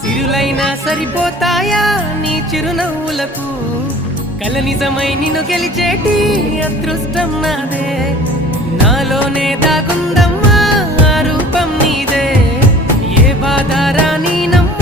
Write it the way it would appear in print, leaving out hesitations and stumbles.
సిరులైనా సరిపోతాయా నీ చిరునవ్వులకు కల నిజమై నిన్ను గెలిచేటి అదృష్టం నాదే నాలోనే దాగుందమ్మా ఆ రూపం నీదే ఏ బాధ రాని నమ్మ